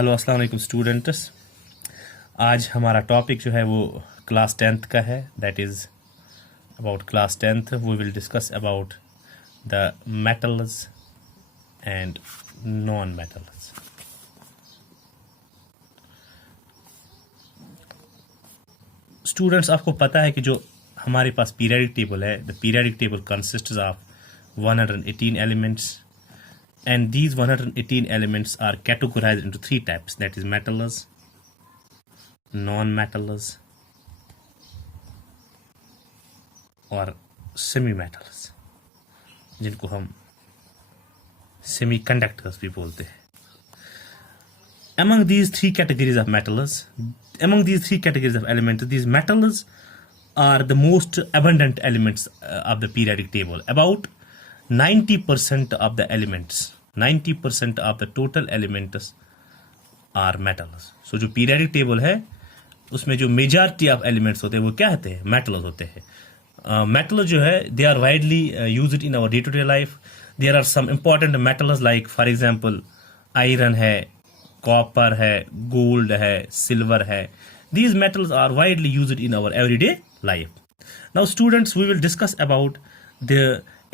Hello अस्सलाम वालेकुम students. आज हमारा टॉपिक जो है वो क्लास 10th का है। That is about class 10th we will discuss about the metals and non metals. Students, आपको पता है कि जो हमारे पास पीरियडिक टेबल है, the periodic table consists of 118 elements, and these 118 elements are categorized into three types, that is metals, non-metals और semi-metals, जिनको हम semiconductors भी बोलते हैं। Among these three categories of elements, these metals are the most abundant elements of the periodic table. About 90% of the elements, 90% of the total elements are metals. So जो periodic table है उसमें जो majority of elements होते हैं वो क्या होते हैं? Metals होते हैं। Metals जो है they are widely used in our day to day life. There are some important metals like for example iron है, copper है, gold है, silver है. These metals are widely used in our everyday life. Now students, we will discuss about the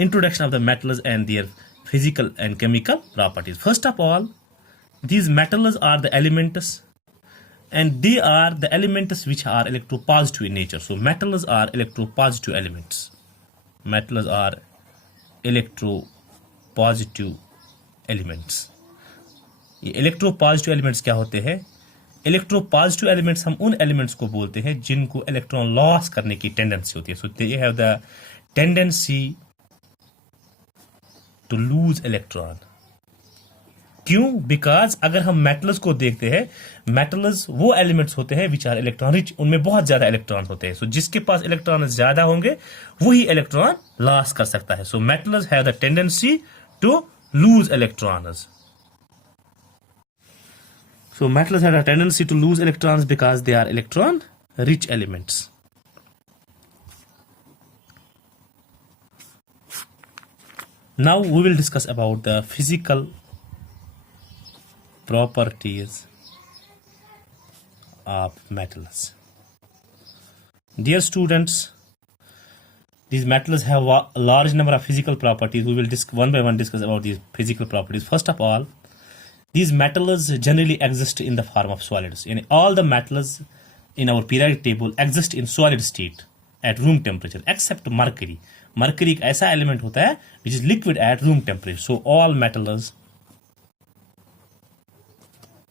introduction of the metals and their physical and chemical properties. First of all, these metals are the elements, and they are the elements which are electropositive in nature. So metals are electropositive elements. Metals are electropositive elements. ये electropositive elements क्या होते हैं? Electropositive elements हम उन elements को बोलते हैं जिनको electron loss करने की tendency होती है. So they have the tendency to lose electron. क्यों? बिकॉज अगर हम मेटल्स को देखते हैं, मेटल्स वो एलिमेंट्स होते हैं विच आर इलेक्ट्रॉन रिच, उनमें बहुत ज्यादा इलेक्ट्रॉन होते हैं। सो जिसके पास इलेक्ट्रॉन ज्यादा होंगे वही इलेक्ट्रॉन लॉस कर सकता है। So metals have the tendency to lose electrons. So metals have the tendency to lose electrons because they are electron rich elements. Now we will discuss about the physical properties of metals. Dear students, these metals have a large number of physical properties. We will one by one discuss about these physical properties. First of all, these metals generally exist in the form of solids. And all the metals in our periodic table exist in solid state at room temperature except mercury. Mercury एक ऐसा element होता है which is liquid at room temperature. So all metals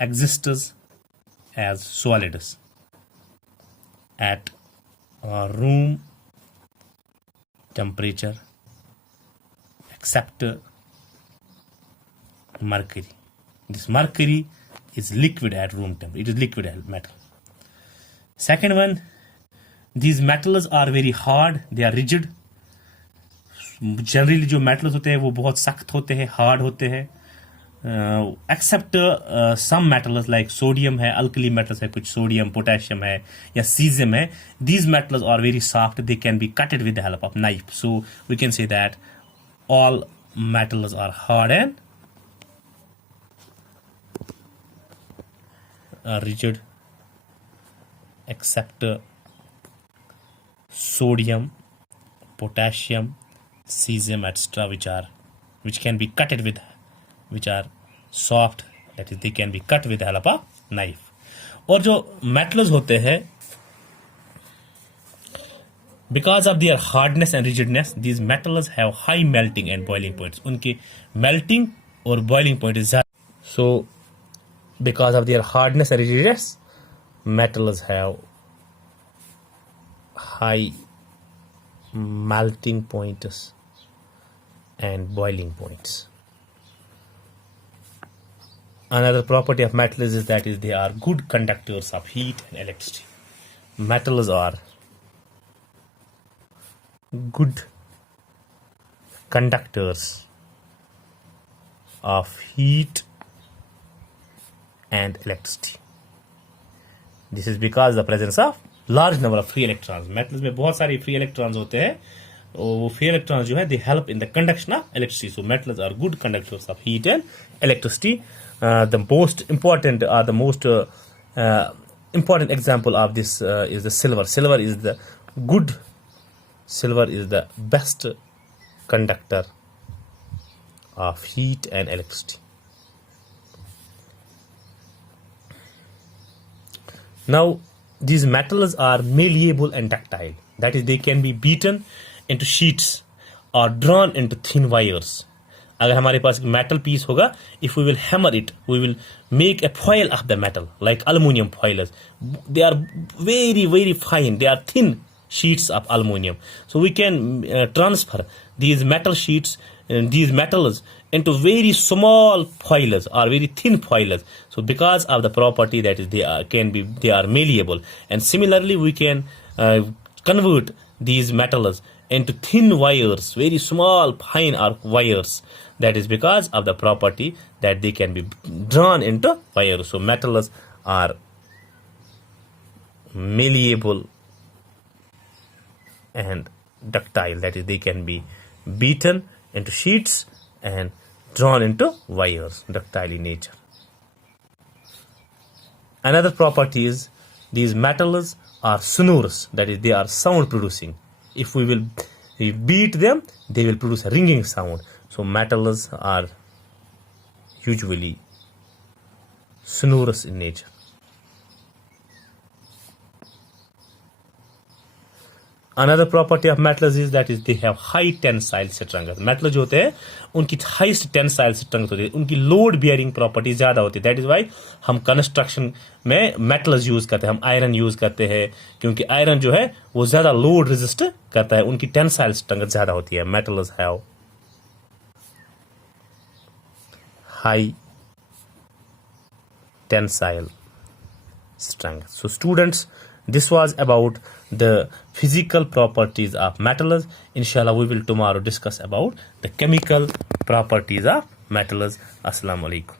exist as solids at room temperature except mercury. This mercury is liquid at room temperature. It is liquid metal. Second one, these metals are very hard. They are rigid. Generally जो metals होते हैं वो बहुत सख्त होते हैं, hard होते हैं, except some metals like sodium है, अल्कली मेटल्स है, कुछ सोडियम, पोटेशियम है या सीजियम है. These metals are very soft, they can be cutted with the help of knife. So we can say that all metals are hard and rigid except sodium, potassium, cesium, etc., which can be cutted with, which are soft, that is they can be cut with the help of knife. और जो metals होते हैं, because of their hardness and rigidness, these metals have high melting and boiling points. उनके melting और boiling point is ज़्यादा. So because of their hardness and rigidness, metals have high melting points and boiling points. Another property of metals is that they are good conductors of heat and electricity. Metals are good conductors of heat and electricity. This is because the presence of large number of free electrons. Metals में बहुत सारी free electrons होते हैं वो free electrons जो है they help in the conduction of electricity. So metals are good conductors of heat and electricity. The most important important example of this is the silver. Silver is the best conductor of heat and electricity. Now these metals are malleable and ductile. That is, they can be beaten into sheets or drawn into thin wires. अगर हमारे पास metal piece होगा, if we will hammer it, we will make a foil of the metal, like aluminium foils. They are very, very fine. They are thin sheets of aluminium. So we can transfer these metal sheets and these metals into very small foils or very thin foils. So because of the property that is they are malleable, and similarly we can convert these metals into thin wires, very small fine wires. That is because of the property that they can be drawn into wires. So metals are malleable and ductile. That is, they can be beaten into sheets and drawn into wires, ductile in nature. Another property is these metals are sonorous. That is, they are sound producing. If we beat them, they will produce a ringing sound. So metals are usually sonorous in nature. Another property of metals is that they have high tensile strength. Metals जो होते हैं उनकी highest tensile strength होती है, उनकी load bearing property ज़्यादा होती है. That is why हम construction में metals use करते हैं, हम iron use करते हैं, क्योंकि iron जो है वो ज़्यादा load resist करता है, उनकी tensile strength ज़्यादा होती है. Metals have high tensile strength. So students, this was about the physical properties of metals. Inshallah, we will tomorrow discuss about the chemical properties of metals. Assalamu alaikum.